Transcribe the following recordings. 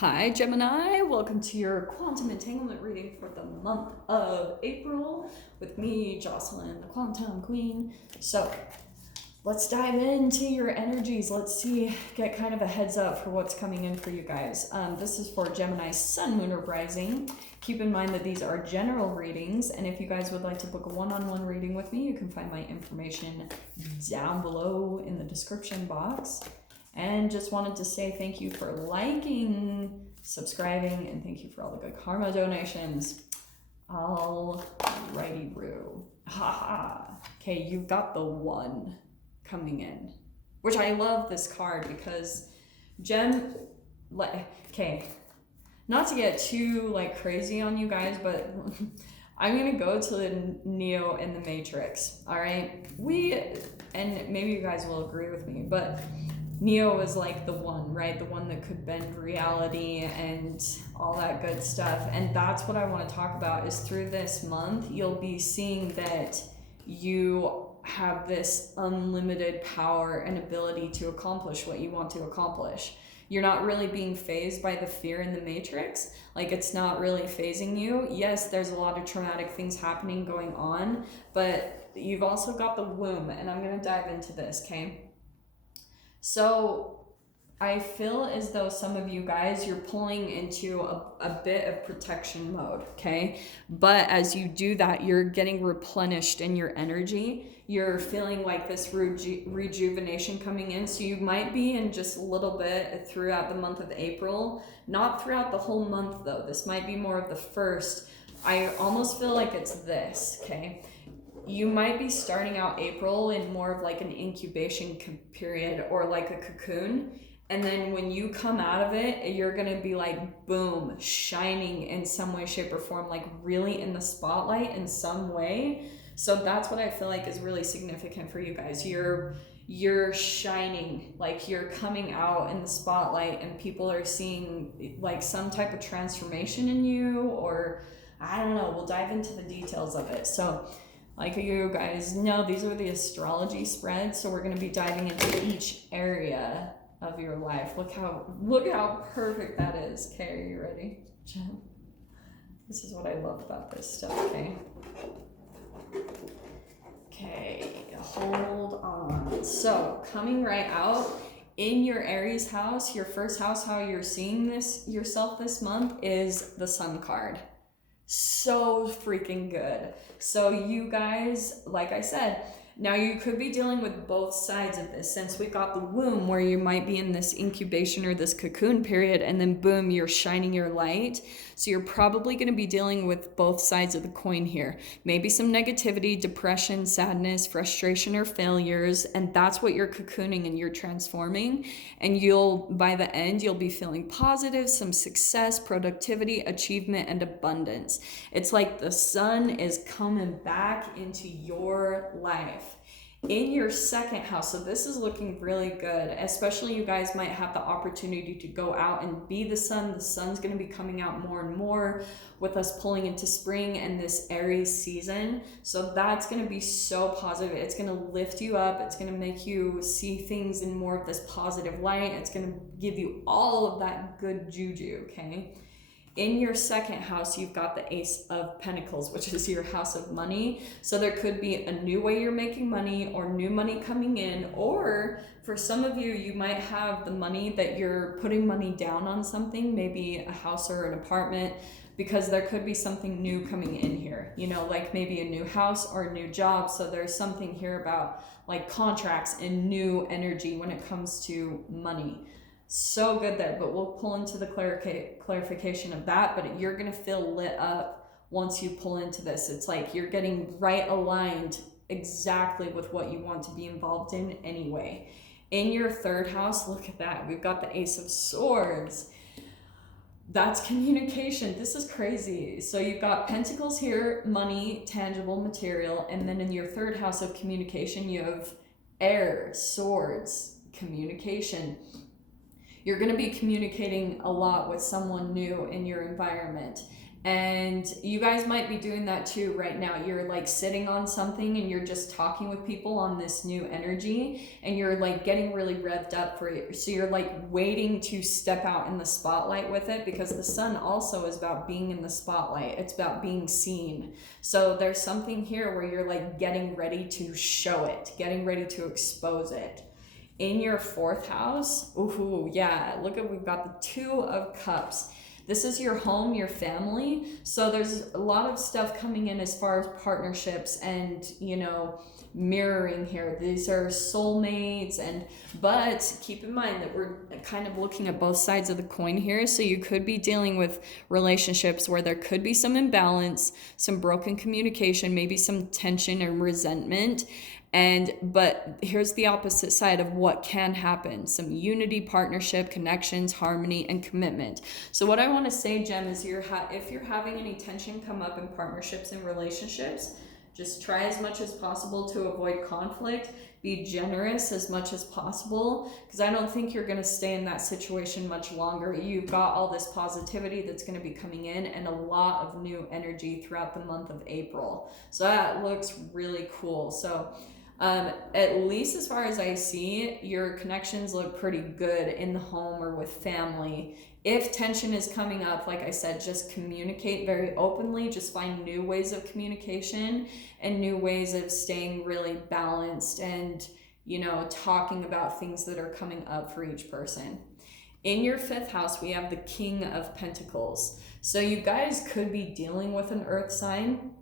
Hi Gemini, welcome to your quantum entanglement reading for the month of April with me, Jocelyn, the quantum queen. So let's dive into your energies. Let's see, get kind of a heads up for what's coming in for you guys. This is for Gemini sun, moon, or rising. Keep in mind that these are general readings, and if you guys would like to book a one-on-one reading with me, you can find my information down below in the description box. And just wanted to say thank you for liking, subscribing, and thank you for all the good karma donations. Alrighty, Roo. Haha. Okay, you've got the one coming in, which I love this card because okay, not to get too crazy on you guys, but I'm gonna go to the Neo in the Matrix. All right, and maybe you guys will agree with me, but Neo is like the one, right? The one that could bend reality and all that good stuff. And that's what I want to talk about is through this month, you'll be seeing that you have this unlimited power and ability to accomplish what you want to accomplish. You're not really being fazed by the fear in the Matrix. Like, it's not really phasing you. Yes, there's a lot of traumatic things happening going on, but you've also got the womb, and I'm going to dive into this, okay? So I feel as though some of you guys, you're pulling into a bit of protection mode, okay? But as you do that, you're getting replenished in your energy. You're feeling like this rejuvenation coming in. So you might be in just a little bit throughout the month of April. Not throughout the whole month, though. This might be more of the first. I almost feel like it's this, okay? You might be starting out April in more of like an incubation period or like a cocoon. And then when you come out of it, you're going to be like, boom, shining in some way, shape, or form, like really in the spotlight in some way. So that's what I feel like is really significant for you guys. You're shining, like you're coming out in the spotlight and people are seeing like some type of transformation in you, or I don't know, we'll dive into the details of it. So like you guys know, these are the astrology spreads, so we're going to be diving into each area of your life. Look how perfect that is. Okay, are you ready, Jen? This is what I love about this stuff, okay? Okay, hold on. So, coming right out in your Aries house, your first house, how you're seeing this yourself this month is the Sun card. So freaking good. So you guys, like I said, now you could be dealing with both sides of this, since we got the womb where you might be in this incubation or this cocoon period, and then boom, you're shining your light. So you're probably going to be dealing with both sides of the coin here. Maybe some negativity, depression, sadness, frustration, or failures, and that's what you're cocooning and you're transforming. And by the end, you'll be feeling positive, some success, productivity, achievement, and abundance. It's like the sun is coming back into your life in your second house. So this is looking really good, especially you guys might have the opportunity to go out and be the sun. The sun's going to be coming out more and more with us pulling into spring and this Aries season. So that's going to be so positive. It's going to lift you up. It's going to make you see things in more of this positive light. It's going to give you all of that good juju, okay? In your second house, you've got the Ace of Pentacles, which is your house of money. So there could be a new way you're making money or new money coming in. Or for some of you, you might have the money that you're putting money down on something, maybe a house or an apartment, because there could be something new coming in here, like maybe a new house or a new job. So there's something here about like contracts and new energy when it comes to money. So good there, but we'll pull into the clarification of that. But you're going to feel lit up once you pull into this. It's like you're getting right aligned exactly with what you want to be involved in anyway. In your third house, look at that. We've got the Ace of Swords. That's communication. This is crazy. So you've got Pentacles here, money, tangible, material. And then in your third house of communication, you have air, swords, communication. You're going to be communicating a lot with someone new in your environment. And you guys might be doing that too right now. You're like sitting on something and you're just talking with people on this new energy, and you're like getting really revved up for it. So you're like waiting to step out in the spotlight with it, because the sun also is about being in the spotlight. It's about being seen. So there's something here where you're like getting ready to show it, getting ready to expose it. In your 4th house, ooh, yeah, look at, we've got the 2 of Cups. This is your home, your family. So there's a lot of stuff coming in as far as partnerships and, you know, mirroring here. These are soulmates, but keep in mind that we're kind of looking at both sides of the coin here. So you could be dealing with relationships where there could be some imbalance, some broken communication, maybe some tension and resentment. But here's the opposite side of what can happen: some unity, partnership, connections, harmony, and commitment. So what I want to say, Jem, is if you're having any tension come up in partnerships and relationships, just try as much as possible to avoid conflict. Be generous as much as possible, because I don't think you're going to stay in that situation much longer. You've got all this positivity that's going to be coming in, and a lot of new energy throughout the month of April. So that looks really cool. So at least as far as I see, your connections look pretty good in the home or with family. If tension is coming up, like I said, just communicate very openly. Just find new ways of communication and new ways of staying really balanced and, you know, talking about things that are coming up for each person. In your 5th house, we have the King of Pentacles. So you guys could be dealing with an earth sign.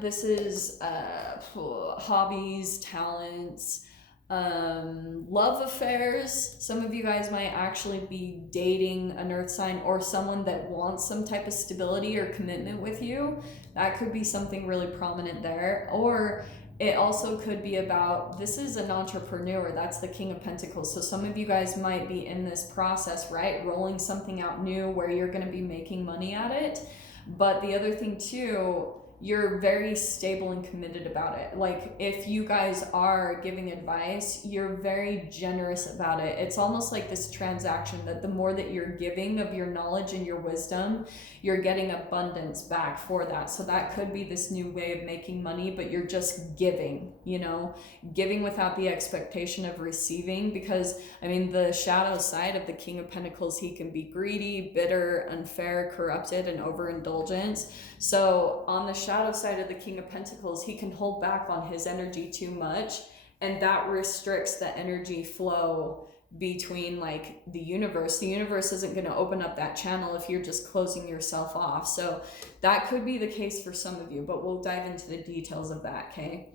This is hobbies, talents, love affairs. Some of you guys might actually be dating an earth sign or someone that wants some type of stability or commitment with you. That could be something really prominent there. Or it also could be about, this is an entrepreneur, that's the King of Pentacles. So some of you guys might be in this process, right? Rolling something out new where you're going to be making money at it. But the other thing too, you're very stable and committed about it. Like if you guys are giving advice, you're very generous about it. It's almost like this transaction that the more that you're giving of your knowledge and your wisdom, you're getting abundance back for that. So that could be this new way of making money, but you're just giving, you know, giving without the expectation of receiving. Because I mean, the shadow side of the King of Pentacles, he can be greedy, bitter, unfair, corrupted, and overindulgent. So on the shadow side of the King of Pentacles, he can hold back on his energy too much, and that restricts the energy flow between like the universe. The universe isn't going to open up that channel if you're just closing yourself off. So that could be the case for some of you, but we'll dive into the details of that, okay?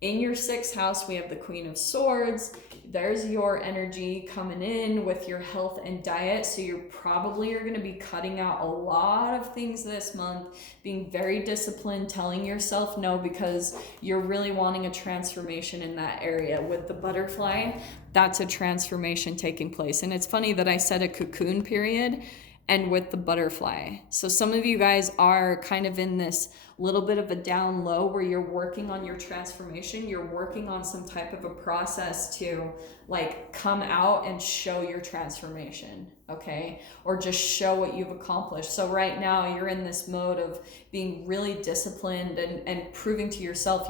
In your 6th house, we have the Queen of Swords. There's your energy coming in with your health and diet. So you probably are going to be cutting out a lot of things this month, being very disciplined, telling yourself no, because you're really wanting a transformation in that area. With the butterfly, that's a transformation taking place. And it's funny that I said a cocoon period and with the butterfly. So some of you guys are kind of in this little bit of a down low where you're working on your transformation. You're working on some type of a process to like come out and show your transformation, okay? Or just show what you've accomplished. So right now you're in this mode of being really disciplined and proving to yourself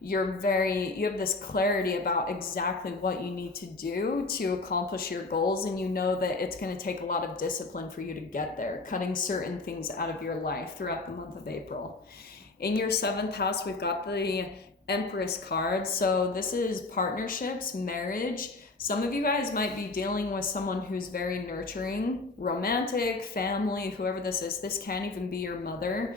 you have this clarity about exactly what you need to do to accomplish your goals, and you know that it's going to take a lot of discipline for you to get there, cutting certain things out of your life throughout the month of April. In your 7th house, we've got the Empress card. So this is partnerships, marriage. Some of you guys might be dealing with someone who's very nurturing, romantic, family, whoever this is. This can't even be your mother.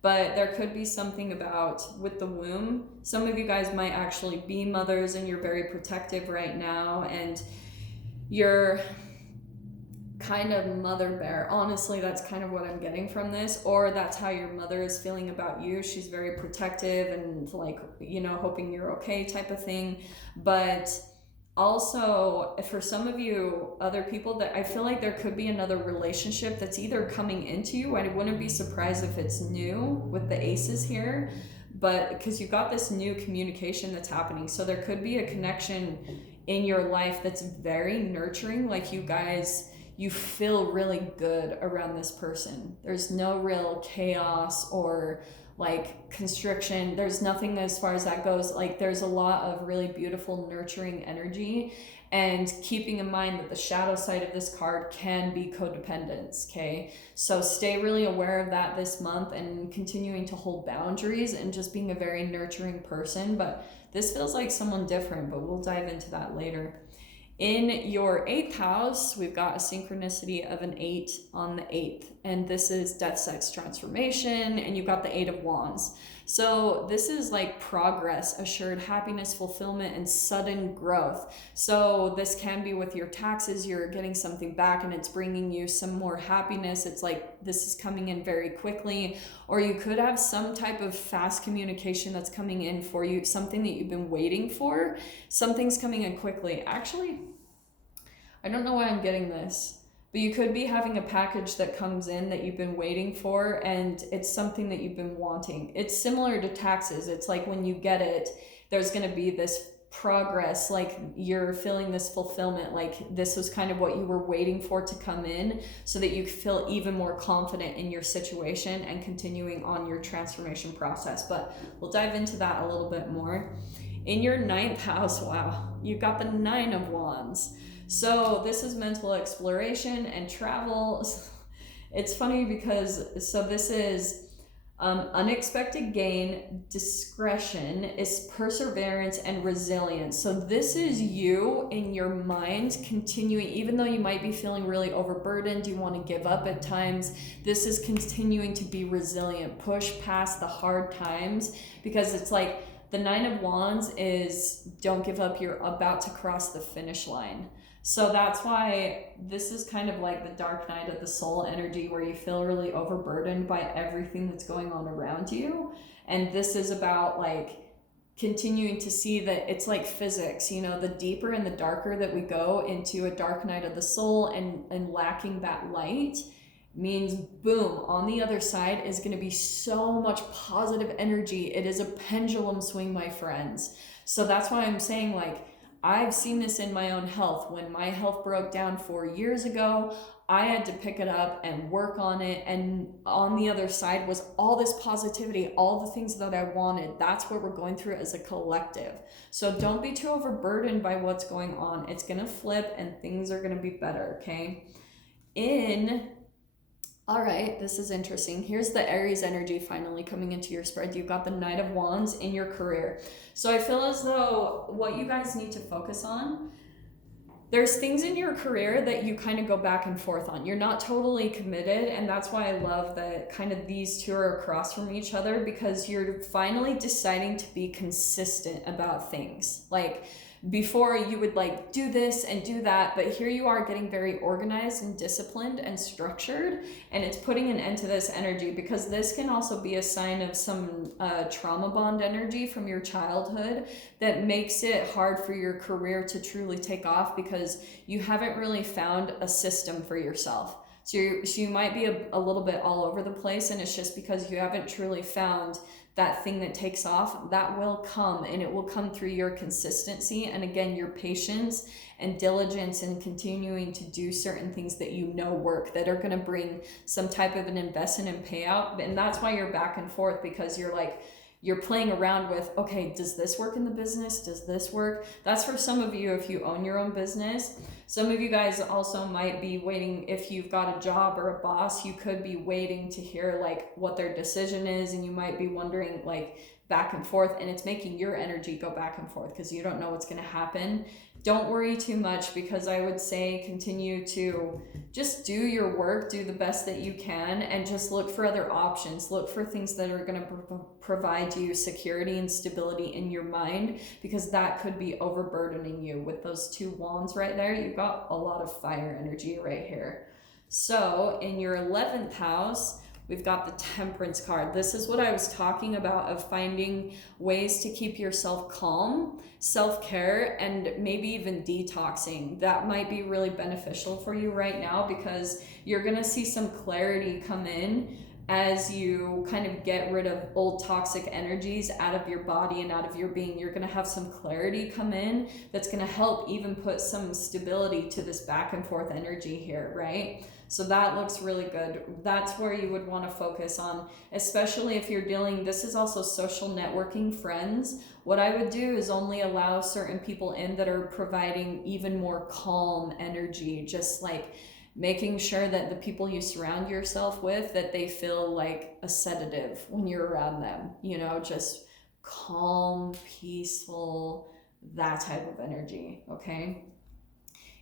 But there could be something about with the womb. Some of you guys might actually be mothers and you're very protective right now, and you're kind of mother bear. Honestly, that's kind of what I'm getting from this, or that's how your mother is feeling about you. She's very protective and like, you know, hoping you're okay type of thing. But also, for some of you other people, that I feel like there could be another relationship that's either coming into you. I wouldn't be surprised if it's new with the aces here, but because you've got this new communication that's happening. So there could be a connection in your life that's very nurturing. Like you guys you feel really good around this person. There's no real chaos or like constriction. There's nothing as far as that goes. Like there's a lot of really beautiful nurturing energy, and keeping in mind that the shadow side of this card can be codependence. Okay, so stay really aware of that this month, and continuing to hold boundaries and just being a very nurturing person. But this feels like someone different, but we'll dive into that later. In your 8th house, we've got a synchronicity of an 8 on the 8th, and this is death, sex, transformation, and you've got the 8 of Wands. So this is like progress, assured happiness, fulfillment, and sudden growth. So this can be with your taxes, you're getting something back and it's bringing you some more happiness. It's like this is coming in very quickly, or you could have some type of fast communication that's coming in for you, something that you've been waiting for. Something's coming in quickly. Actually, I don't know why I'm getting this, but you could be having a package that comes in that you've been waiting for, and it's something that you've been wanting. It's similar to taxes. It's like when you get it, there's going to be this progress, like you're feeling this fulfillment, like this was kind of what you were waiting for to come in, so that you feel even more confident in your situation and continuing on your transformation process. But we'll dive into that a little bit more. In your 9th house, wow, you've got the 9 of Wands. So this is mental exploration and travel. It's funny because, so this is unexpected gain, discretion, is perseverance and resilience. So this is you in your mind continuing, even though you might be feeling really overburdened, you want to give up at times, this is continuing to be resilient, push past the hard times, because it's like the 9 of Wands is don't give up, you're about to cross the finish line. So that's why this is kind of like the dark night of the soul energy, where you feel really overburdened by everything that's going on around you. And this is about like continuing to see that it's like physics, you know, the deeper and the darker that we go into a dark night of the soul and lacking that light means boom, on the other side is going to be so much positive energy. It is a pendulum swing, my friends. So that's why I'm saying, like, I've seen this in my own health. When my health broke down 4 years ago, I had to pick it up and work on it. And on the other side was all this positivity, all the things that I wanted. That's what we're going through as a collective. So don't be too overburdened by what's going on. It's going to flip and things are going to be better, okay? All right, this is interesting. Here's the Aries energy finally coming into your spread. You've got the Knight of Wands in your career. So I feel as though what you guys need to focus on, there's things in your career that you kind of go back and forth on. You're not totally committed, and that's why I love that kind of these two are across from each other, because you're finally deciding to be consistent about things. Like, before you would like do this and do that, but here you are getting very organized and disciplined and structured, and it's putting an end to this energy, because this can also be a sign of some trauma bond energy from your childhood that makes it hard for your career to truly take off, because you haven't really found a system for yourself. So you might be a little bit all over the place, and it's just because you haven't truly found that thing that takes off. That will come, and it will come through your consistency, and again, your patience and diligence in continuing to do certain things that you know work, that are going to bring some type of an investment and payout. And that's why you're back and forth, because you're playing around with, okay, does this work in the business? Does this work? That's for some of you if you own your own business. Some of you guys also might be waiting, if you've got a job or a boss, you could be waiting to hear like what their decision is, and you might be wondering like back and forth, and it's making your energy go back and forth because you don't know what's going to happen. Don't worry too much, because I would say continue to just do your work, do the best that you can, and just look for other options. Look for things that are going to provide you security and stability in your mind, because that could be overburdening you. With those 2 wands right there, you've got a lot of fire energy right here. So in your 11th house, we've got the Temperance card. This is what I was talking about, of finding ways to keep yourself calm, self-care, and maybe even detoxing. That might be really beneficial for you right now, because you're gonna see some clarity come in as you kind of get rid of old toxic energies out of your body and out of your being, you're going to have some clarity come in that's going to help even put some stability to this back and forth energy here, right? So that looks really good. That's where you would want to focus on, especially if you're dealing, this is also social networking, friends. What I would do is only allow certain people in that are providing even more calm energy, just like making sure that the people you surround yourself with, that they feel like a sedative when you're around them, you know, just calm, peaceful, that type of energy, okay?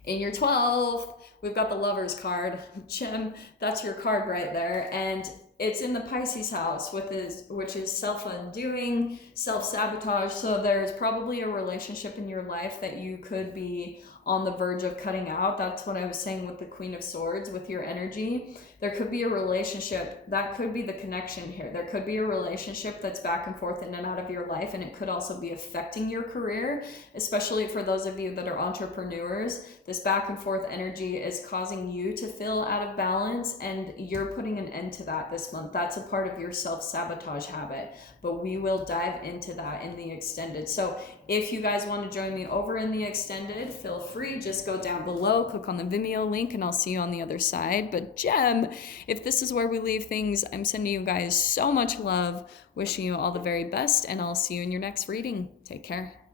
In your 12th, we've got the Lover's card. Gem, that's your card right there. And it's in the Pisces house, which is self-undoing, self-sabotage. So there's probably a relationship in your life that you could be on the verge of cutting out. That's what I was saying with the Queen of Swords, with your energy. There could be a relationship, that could be the connection here. There could be a relationship that's back and forth in and out of your life, and it could also be affecting your career, especially for those of you that are entrepreneurs. This back and forth energy is causing you to feel out of balance, and you're putting an end to that this month. That's a part of your self-sabotage habit, but we will dive into that in the extended. So if you guys want to join me over in the extended, feel free, just go down below, click on the Vimeo link, and I'll see you on the other side. But Gem, if this is where we leave things, I'm sending you guys so much love, wishing you all the very best, and I'll see you in your next reading. Take care.